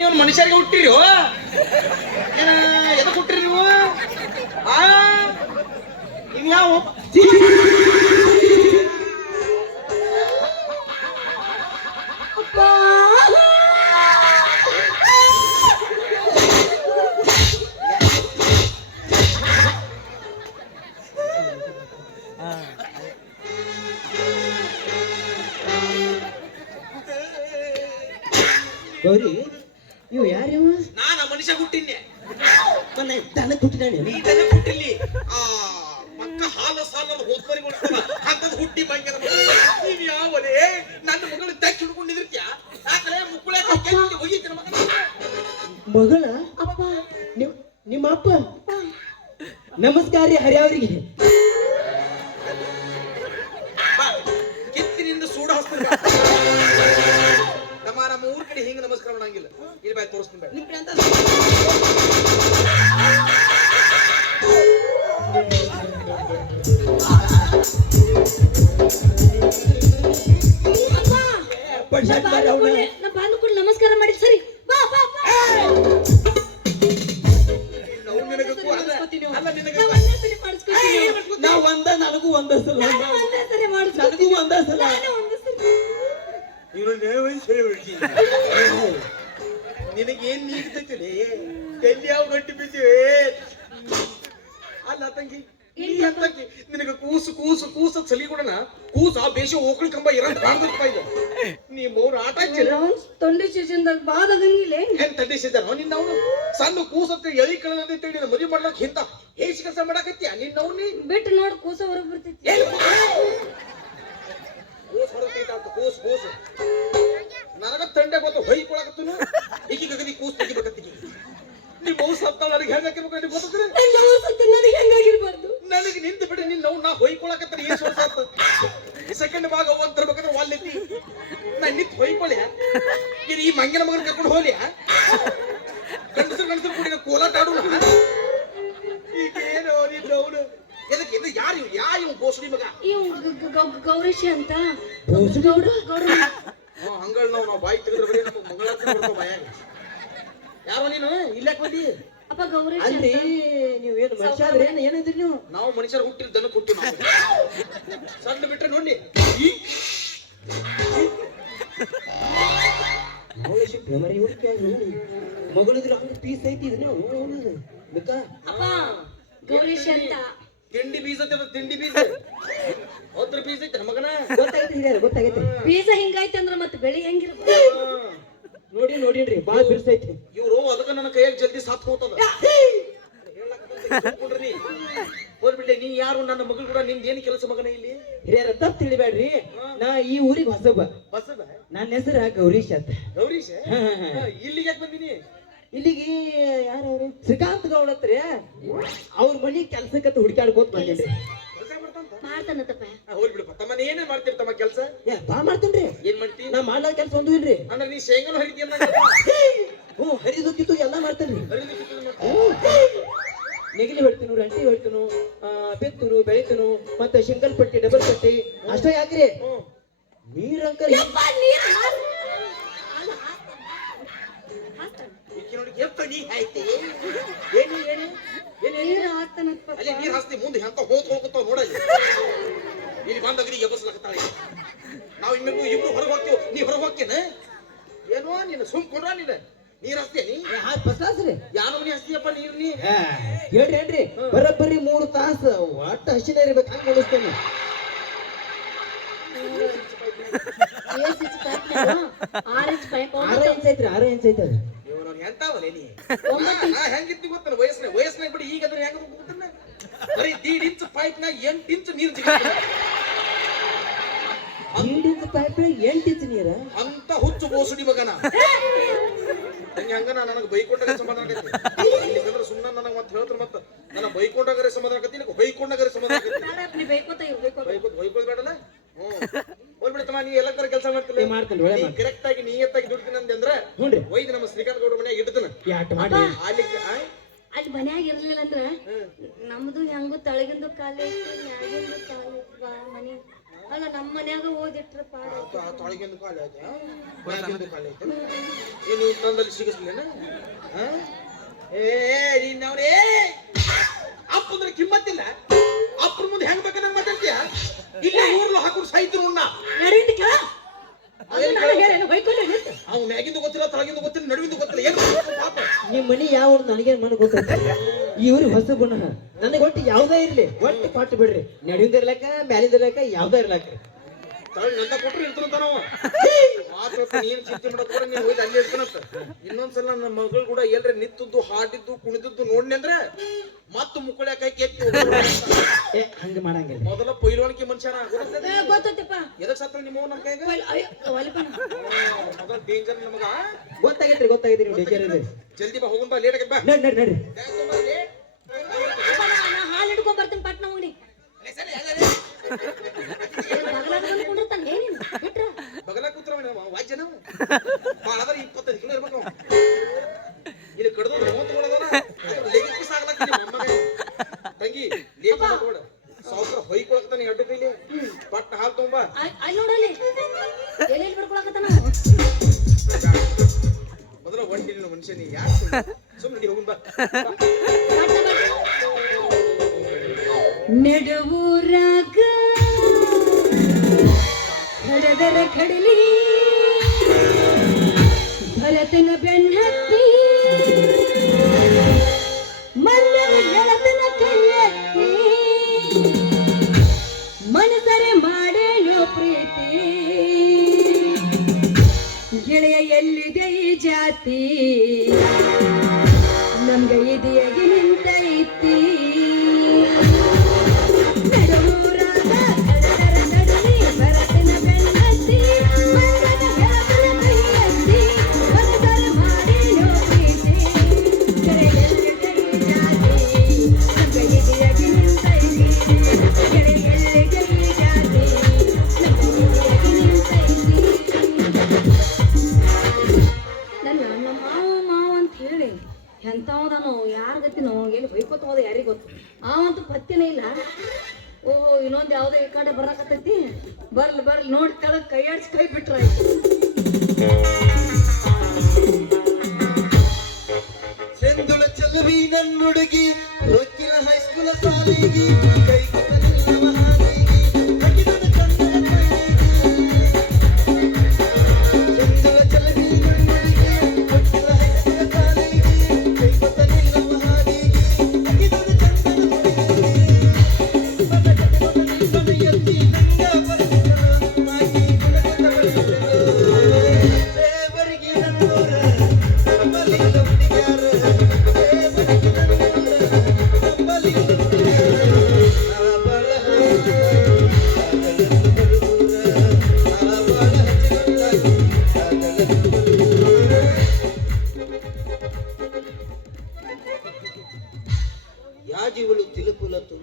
ನೀವು ಮನುಷ್ಯರಿಗೆ ಹುಟ್ಟಿರಿ ಏನ ಎದಕ್ ಹುಟ್ಟಿರಿ ನೀವು? ಆ? ಇನ್ಯಾವ ನನ್ನ ದನ ಕುಟ್ಟಿದಾನೆ ನೀ ಇದನ್ನ ಹುಟ್ಟಿಲ್ಲಿ ಆ ಪಕ್ಕ ಹಾಲ ಸಾಲಲ್ಲಿ ಹೋದ್ಮರಿ ಕೊಡ್ತಾರ ಅಂತದ್ ಹುಟ್ಟಿ ಬಂಗೆ ನೀನ್ ಯಾವನೇ? ನನ್ನ ಮಗಳು ತಕ್ಕಿ ಹಿಡ್ಕೊಂಡಿರ್ತೀಯ ಯಾಕಲೆ ಮುಕ್ಕುಳೆ ಹೋಗಿದ್ದೀನಿ ಮಗನ ಮಗಳ? ಅಪ್ಪ. ನಿಮ್ ನಿಮ್ಮ ಅಪ್ಪ? ನಮಸ್ಕಾರ ರೀ ಹರ್ಯಾವ್ರಿಗೆ ಕಿತ್ತಿನಿಂದ ಸೂಡ ಹಸ್ತೀನಿ ಬಾ. ತಮ್ಮ ನಮ್ಮ ಊರ್ ಕಡೆ ಹಿಂಗ ನಮಸ್ಕಾರ ಮಾಡಂಗಿಲ್ಲ. ಇಲ್ಲಿ ಬಾಯ್ ತೋರಿಸ್ತೀನಿ ಬಾಯ್ ನಿಮ್ ಅಂತ ನಾ ಒಂದೇ ನನಗೂ ಒಂದ ಸಲ ನನಗೂ ಒಂದ ಸಲ. ನಿನಗೇನ್ ನೀಡ್ತೈತಿ ಕಲ್ಯಾವ್ ಯಾವ ಗಟ್ಟಿ ಬಿಸಿ ಅಲ್ಲ ತಂಗಿ ನೀ ಅಂತಂಗಿ ನಿನಗ ಕೂಸು ಕೂಸು ಕೂಸು ಚಲಿ ಕೊಡಣ ಕೂಸ ಬೇಷ ಓಕಳಿ ಕಂಬ ಇರಂತ ಕಾಣ್ದಪ್ಪ ಇದು. ನೀ ಆಟ ತೊಂಡೆ ಸೀಸನ್ದಾಗ ಬಾದಾಗಂಗಿಲ್ಲ ಹೆಂಗ್ ತಂದೆ ಸೀಸನ್ ನಿನ್ನ ಅವನು. ಸಣ್ಣ ಕೂಸತ್ತೆ ಎಳಿ ಕಳೆದ ಅಂತೇಳಿ ನಿನ್ನ ಮದುವೆ ಮಾಡ್ಲಕ್ ಹಿಂತ ಹೇಸಿ ಕೆಲಸ ಮಾಡಕತ್ತೀಯ? ನಿನ್ನ ಅವ್ನಿ? ಬಿಟ್ಟು ನೋಡ್ ಕೂಸ ಹೊರಗ್ ಬರ್ತೈತಿ ಕೂಸ ಹೊರಗೆ ಕೂಸ ಕೂಸ ಕೂಸ್ ಕೂಸ್. ನನಗ ತಂಡೆ ಗೊತ್ತು ಹೊಯ್ಕೊಳಕತ್ತನು ಈಗ ಗದಿ ಕೂಸ್ ತೆಗಿಬೇಕತ್ತೀಗ ನಿಮ್ಮ ಮೌ ಸತ್ತಾಳ ನನಗೆ ಹೆಂಗ್ ಹಾಕಿರ್ಬೇಕು ನನಗೆ ಗೊತ್ತದ್ರೆ ಅವ್ವ ಸತ್ತ ನನಗೆ ಹೆಂಗಾಗಿರ್ಬಾರ್ದು ನನಗೆ ನಿಂತು ಬಿಡಿ ನಿನ್ನ ನಾವು ನಾ ಹೊಯ್ಕೊಳಕತ್ತರ ಏನ್ ಸ್ವಲ್ಪ ಸೆಕೆಂಡ್ ಭಾಗ ಒಂದ್ ತರ್ಬೇಕಂದ್ರೆ ಒಲ್ಲೆತ್ತಿ ನಾ ನಿತ್ ಹೊಯ್ಕೊಳ್ಯ? ಇದು ಈ ಮಂಗಿನ ಮಗನ ಕರ್ಕೊಂಡು ಹೋಗ್ಲಿಯ ಗಂಡಸರು ಗಂಡಸರು ಕೂಡಿ ಕೋಲಾಟ ಆಡು ಈಗ ಏನು ನಿನ್ನ ಅವನು ಎದಕ್ಕೆ ಇದು ಯಾರು ಇವ್ ಯಾ ಇವ್ ಗೋಸುಡಿ ಮಗ? ಇವ್ ಗೌರೀಶ್ ಅಂತ. ಗೌಡ ಗೌರ ಹ್ಞೂ ನಾವು ನಾವು ಬಾಯಿ ತೆಗೆದ್ರೆ ಬರೀ ಯಾರೋ ನೀನು? ಇಲ್ಲಕ್ಕೆ ಬಂದಿ? ಅಪ್ಪ ಗೌರೀಶ್ ಅಲ್ರಿ ನೀವು ಏನು ಮನುಷ್ಯರ್ರಿ ಏನು ಏನಿದ್ರಿ ನೀವು. ನಾವು ಮನುಷ್ಯರು ಹುಟ್ಟಿರ ದನ ಹುಟ್ಟಿ ನಾವು. ಸಣ್ಣ ಬಿಟ್ರೆ ನೋಡಿ. ಹುಡುಕಿ ಮಗಳಿದ್ರ ಹಂಗ ಪೀಸ್ ಐತಿ ಇದನ್ನ ನೀವು ಬೇಕಾ? ಅಪ್ಪ ಗೌರೀಶ್ ಅಂತ. ತಿಂಡಿ ಬೀಜ ತಿಂಡಿ ಬೀಜ ಹತ್ರ ಬೀಜ ಐತೆ ಮಗನ ಗೊತ್ತಾಗೈತೆ ಹಿರಿಯರ ಗೊತ್ತಾಗೈತೆ. ಬೀಜ ಹಿಂಗಾಯ್ತು ಅಂದ್ರ ಮತ್ತೆ ಬೆಳಿ ಹೆಂಗಿರ್ತ ನೋಡಿ ನೋಡಿನ್ರಿ ಬಾಳ ಬಿರ್ಸೈತಿ ಇವ್ರು ಅದಕ್ಕ ನನ್ನ ಕೈಯಾಗ ಜಲ್ದಿ ಸಾತ್ ಹೋತದ ಹೋಗ್ಬಿಡ್ಲಿ ನೀ ಯಾರು ನನ್ನ ಮಗಳು ಕೂಡ ನಿಮ್ದು ಏನ್ ಕೆಲಸ ಮಗನ ಇಲ್ಲಿ? ಹಿರಿಯರ ತಪ್ಪು ತಿಳಿಬೇಡ್ರಿ. ನಾ ಈ ಊರಿಗೆ ಹೊಸಬ. ಹೊಸಬ? ನನ್ನ ಹೆಸರು ಗೌರೀಶ್ ಅಂತ. ಗೌರೀಶ. ಇಲ್ಲಿಗೆ ಯಾಕೆ ಬಂದಿನಿ ಇಲ್ಲಿಗೆ ಯಾರು ಶ್ರೀಕಾಂತ್ ಗೌಡ ಹತ್ರ. ಅವ್ರ ಮನಿ ಕೆಲ್ಸಕ್ಕಂತ ಹುಡುಕಾಡ್ಕೋತ ಬಂದಿದ್ರಿ ಕೆಲಸ ಮಾಡ್ತಾಂತ ಮಾಡ್ತಾನತ್ತಪ್ಪ ಹೋಗ್ಬಿಡಪ್ಪ ತಮ್ಮ ನೀ ಏನೇ ಮಾಡ್ತಿರ್ತಮ್ಮ ಕೆಲಸ? ಏ ಬಾ ಮಾಡ್ತೇನ್ರಿ ಏನ್ ಮಾಡ್ತಿ? ನಾ ಮಾಡೋ ಕೆಲಸ ಒಂದು ಇಲ್ರಿ. ಅಂದ್ರೆ ನೀ ಶೇಂಗಾನು ಹರಿತಿ ಹ್ಞೂ ಹರಿದುಕ್ಕಿತ್ತು ಎಲ್ಲ ಮಾಡ್ತೇನ್ರಿ ಹರಿದ ನೆಗಿಲಿ ಹೊಡ್ತೀನು ರಂಟಿ ಹೊಡ್ತೀನು ಬಿತ್ತುನು ಮತ್ತೆ ಶಿಂಗಲ್ ಪಟ್ಟಿ ಡಬಲ್ ಪಟ್ಟಿ ಅಷ್ಟೇ ಯಾಕ್ರಿ? ಹ್ಮ್ ನೀರ್ ಅಂಕಲ್ ಯಪ್ಪ, ನೀರ್ ಹಾಸ್- ಅಲ್ಲ, ನೀರ್ ಹಾಸ್ತಿ ಮುಂದೆ ಎಂತ ಹೋತ್ ಹೋಗುತ್ತಾವ ನೋಡಲ್ಲಿ. ಇಲ್ಲಿ ಬಂದಗ್ರಿ ಎಬ್ಬಸ್ಲಾಕತ್ತಾಳೆ. ನಾವು ಇನ್ನು ಇಬ್ರು ಹೊರಗೆ ಹೋಗ್ತೀವಿ ನೀ ಹೊರಗೆ ಹೋಗ್ತೇನೆ? ಏನೋ ನೀನು ಸುಮ್ ಕೊಡ್ರ ನೀನು? ನೀರ್ ಹಸ್ತೇನಿ ನೀ? ಬಸ್ರಿ ಯಾವ ಮನಿ ಹಸ್ತೀಯಪ್ಪ ನೀರ್ ನೀ? ಹೇಳ್ರಿ ಹೇಳ್ರಿ. ಬರೋಬ್ಬರಿ ಮೂರು ತಾಸು ಒಟ್ಟ ಹಸಿನ ಇರ್ಬೇಕು. ಹಂಗೆ ಅನಿಸ್ತೇನೆ ಇಂಚ್ ಪೈಪ್ ನೀರು? ಆರ್ ಪೈಪ್ ಆರ ಒಂಬತ್ತು- ಇಂಚ್ ಐತ್ರಿ ಆರ ಇಂಚ್ ಐತದ ಇವ್ನು ನೀ ಹೆಂಗಿರ್ತಿ ಗೊತ್ತಲ್ಲ ವಯಸ್ಸಿನ ವಯಸ್ಸಿನಾಗ ಬಿಡಿ ಈಗ ಅದ್ರ ಹೆಂಗ ಬರೀ ದೀಡ್ ಇಂಚ್ ಪೈಪ್ನಾಗ ಎಂಟು ಇಂಚ್ ನೀರು. ದೀಡ್ ಇಂಚ್ ಪೈಪ್ ಎಂಟು ಇಂಚ್ ನೀರ? ಅಂತ ಹುಚ್ಚು ಬೋಸುಡಿ ಮಗನ. ಹಂಗ ನಾ ನನಗೆ ಬೈಕೊಂಡಾಗ ಸಮಾಧಾನ ಆಗೈತಿ ಇಲ್ಲಿಕಂದ್ರೆ ಸುಮ್ಮನೆ ನನಗೆ ಮತ್ತೆ ಹೇಳ್ತಾರೆ ಮತ್ತೆ ನನ್ನ ಬೈಕೊಂಡಾಗರೆ ಸಮಾಧಾನ ಆಗತ್ತಿ ಇಲ್ಲ ಬೈಕೊಂಡಾಗರೆ ಸಮಾಧಾನ ಆಗತ್ತಿ ಬೇಡ, ನೀ ಬೈಕೋತ ಇರು, ಬೈಕೋತ. ಬೈಕೋದ್ ಬೈಕೋದ್ ಬೇಡಲ್ಲ? ಹ್ಞೂ. ಹೋಗ್ಬಿಡ್ತಮ್ಮ ನೀ ಎಲ್ಲ ತರ ಕೆಲಸ ಮಾಡ್ತಿಲ್ಲ. ಮಾಡ್ತೀನಿ, ನೀ. ಕರೆಕ್ಟ್ ಆಗಿ ನಿಯತ್ತಾಗಿ ದುಡ್ತೀನಿ ಅಂದೆ ಅಂದ್ರೆ ಹ್ಞೂನ್ರಿ ಒಯ್ದು ನಮ್ಮ ಶ್ರೀಕಾಂತ್ ಗೌಡ ಮನೆಯಾಗ ಇಡ್ತಾನ. ಯಾಟ್ ಮಾಡಿ. ಅಲ್ಲಿ ಆ? ಅಲ್ಲಿ ಮನ್ಯಾಗ ಇರ್ಲಿಲ್ಲ ಅಂದ್ರ ನಮ್ದು ಹೆಂಗು ತಳಗಿಂದು ಖಾಲಿ ಐತಿ ಮ್ಯಾಗಿಂದು ಬಾ ಮನಿ ಅಲ್ಲ ನಮ್ಮ ಮನ್ಯಾಗ ಓದಿಟ್ರ ತೊಳಗಿಂದ ಕಾಲ ಐತೆ ಮ್ಯಾಗಿಂದು ಕಾಲ ಐತೆ ಏನು ತಂದಲ್ಲಿ ಸಿಗಿಸ್ಲೇನ? ಏ ನಿನ್ನವ್ರೇ! ಅಪ್ಪ ಅಂದ್ರೆ ಕಿಮ್ಮತ್ತಿಲ್ಲ. ಅಪ್ಪನ ಮುಂದೆ ಹೆಂಗ್ ಬೇಕಾದಂಗ್ ಮಾತಾಡ್ತೀಯ? ಇಲ್ಲಿ ಊರ್ಲು ಹಾಕೊಂಡು ಸಾಯ್ತಿರು ಉಣ್ಣ. ನರಿಂದ ಕೇಳ. ಅವ್ನು ಮ್ಯಾಗಿಂದು ಗೊತ್ತಿಲ್ಲ ತಳಗಿಂದು ಗೊತ್ತಿಲ್ಲ ನಡುವಿಂದು ಗೊತ್ತಿಲ್ಲ ಏನು ನಿಮ್ ಮನಿ ಯಾವ ನನಗೆ ಮನೆ ಗೊತ್ತೈತಿ. ಇವ್ರಿ ಹೊಸ ಗುಣ ನನಗೆ ಒಟ್ಟು ಯಾವ್ದೇ ಇರ್ಲಿ, ಒಟ್ಟು ಕೊಟ್ಟು ಬಿಡ್ರಿ. ನಡಿಂದ ಇರ್ಲಕ್ಕ ಮ್ಯಾಲಿಂದ ಇರ್ಲಕ್ಕ ಯಾವ್ದೇ ಇರ್ಲಕ್ಕ ನೀನ್ ಚಿಂತೆ ಇನ್ನೊಂದ್ಸಲ ನನ್ನ ಮಗಳು ಕೂಡ ಎಲ್ರಿ ನಿಂತದ್ದು, ಹಾಡಿದ್ದು, ಕುಣಿದದ್ದು ನೋಡ್ನಿ ಅಂದ್ರೆ ಮತ್ತ ಮುಕ್ಕಳ್ಯಾಕ ಎತ್ತಿ ಏ ಹಂಗ ಮಾಡಂಗಿಲ್ಲ. ಮೊದಲ ಪೈಲ್ವಾನಿಕೆ ಮನುಷ್ಯನ ಏ, ಗೊತ್ತೈತಪ್ಪ ಎದಕ್ ಸತ್ತ ನಿಮ್ಮ ನಮ್ಮ ಕೈಗ? ಒಲ್- ಅಯ್ಯೋ, ಒಲ್ಪನ. ಮೊದಲ ಡೇಂಜರ್ ನಮಗ. ಗೊತ್ತಾಗೈತ್ರಿ ಗೊತ್ತಾಗೈತ್ರಿ ನೀವು ಡೇಂಜರ್ ಇದೆ ಜಲ್ದಿ ಬಾ ಹೋಗುನ್ ಬಾ ಲೇಟ್ ಆಗೈತ್ ಬಾ. ನಡ್ ನಡ್ ನಡ್ರಿ ಬ್ಯಾಗ್. ಅಪ್ಪ, ನಾ- ನಾ ಹಾಲು ಹಿಡ್ಕೊಂಡ್ ಬರ್ತೀನಿ ಪಟ್ನ ಹೋಗಿ ಬಗಲಾಗ ಬಂದು ಕುಂಡಿರ್ತಾನೆ ಏನಿಲ್ಲ ಬಿಟ್ರ. ಬಗಲ ಕೂತ್ರ ವಾಜ್ಯ ನಾವು. ಬಾಳದ್ರ ಇಪ್ಪತ್ತೈದು ಕಿಲೋ ಇರ್ಬೇಕು. ಇಲ್ಲಿ ಕಡ್ದು ಮೂವತ್ತು ಅಲ್ಲಿ. ನೋಡಲ್ಲಿ ಎಲ್ಲೆಲ್ಲಿ ಬಿಡ್ಕೊಳಕತ್ತಾನ. ಮೊದಲ ಒಂಟಿನ ಮನುಷ್ಯನಿ ಯಾಕೆ ಸುಮ್ಮನೆ ನಡಿ ಹೋಗುನ್ ಬಾ. ನೆಡುವೂರಾಗ ಕಡಲಿ ಭರತನ ಬೆನ್ನತ್ತಿ 的一滴 ಎಲ್ಲಿ ಬೈಕೋತ ಹೋದ ಯಾರಿಗೆ ಗೊತ್ತು? ಅವಂತೂ ಪತ್ತಿನೇ ಇಲ್ಲ. ಓಹೋ ಇನ್ನೊಂದು ಯಾವುದೋ ಈ ಕಡೆ ಬರಕತ್ತೈತಿ. ಬರ್ಲಿ ಬರ್ಲಿ, ನೋಡಿ ಕೆಳಗ್ ಕೈ ಆಡ್ಸಿ ಕೈ ಬಿಟ್ರಾಯ್ತು ಸೆಂದುಳ ಹುಡುಗಿ ನನ್ನುಡುಗಿ ಹೈಸ್ಕೂಲ್ ಹೈಸ್ಕೂಲ ಸಾಲಿಗೆ ಕೈ